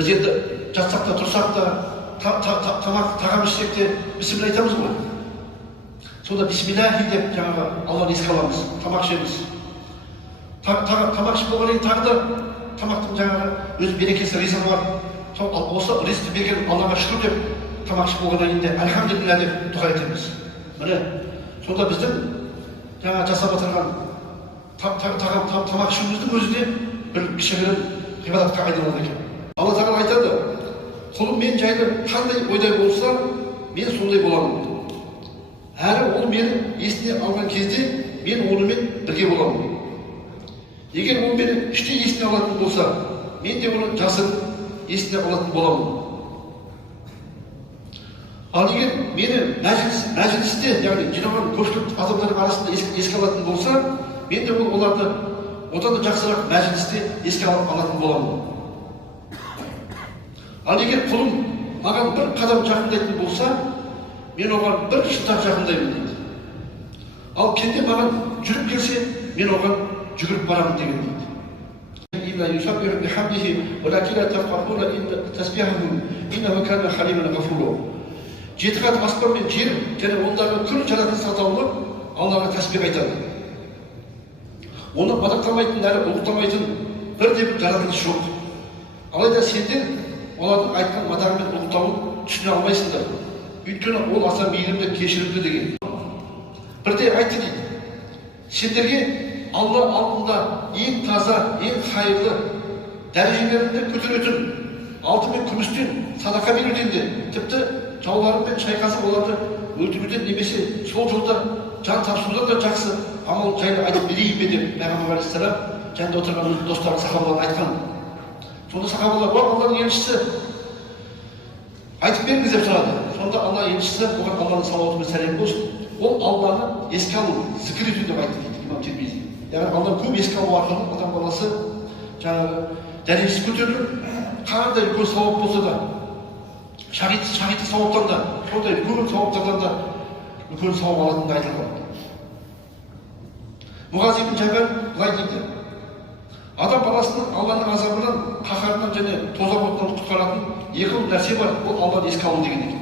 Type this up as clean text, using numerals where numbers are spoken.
Біз енді жатсақ та тұрсақ та тағам ішсек те бісміллә айтамыз ғой. Сонда бисмиллахи деп жаңағы Алланы еске аламыз, тамақ ішеміз. Тамақ ішіп болғаннан кейін тағы да тамақтың жаңағы өз берекесі, ризығы бар. Осы ризықты берген Аллаға шүкір деп тамақ ішіп болғаннан кейін де альхамдулилля деп дұға етеміз. Міне сонда біздің жаңа жасап отырған тамақ ішуіміздің өзі де бір кішігірім ғибадатқа айналады екен. Алла Тағала айтады, құлым мен жайлы қандай ойдай болса, мен сондай боламын. Әрі ол мені есіне алған кезде мен онымен бірге боламын. Егер ол мені іштей есіне алатын болса, мен де оны жасырып есіне алатын боламын. Ал егер мені мәжілісте, яғни жиналған көпшілік адамдардың арасында еске алатын болса, мен де оларды одан да жақсырақ мәжілісте еске алатын боламын. Ал егер құлым маған бір қадам жақындайтын болса, мен оған бір шылтақ жақындаймын дейді. Ал кенде маған жүріп келсе, мен оған жүгіріп барамын деген дейді. Жеті қат аспан мен жер және ондағы күн жаратылыс атаулы Аллаға тәсбих айтады. Оны мадақтамайтын әрі ұлықтамайтын бірде-бір жаратылыс жоқ. Алайда сендер олардың айтқан мадағы мен ұлықтауын түсіне алмайсыңдар. Өйткені ол аса мейірімді, кешірімді деген. Бірде айтты дейді, сендерге Алла алдында ең таза, ең қайырлы дәрежелерінде көтеретін алтын мен күмістен садақа беруден де, тіпті жауларымен шайқасып оларды өлтіруден немесе сол жолда жан тапсырудан да жақсы амал жайлы айтып берейін бе деп Пайғамбар алейхиссалам жанында отырған өз достары сахабаларға айтқан. Сонда сахабалар, Алланың елшісі айтып беріңіз деп сұрады. Сонда Алла елшісі, оған Алланың салауаты мен сәлемі болсын, ол Алланы еске алу, зікір ету деп айтты дейді имам Тирмизи. Яғни Алланы көп еске алу арқылы адам баласы жаңағы дәрежесі көтеріліп, қандай үлкен сауап болса да, шағиттік сауаптан да, сондай үлкен сауаптардан да үлкен сауап алатынын айтылған. Муғаз ибн Жабал былай дейді, адам баласының Алланың азабынан, қаһарынан және тозақ отынан құтқаратын екі нәрсе бар, ол Алланы еске алу деген екен.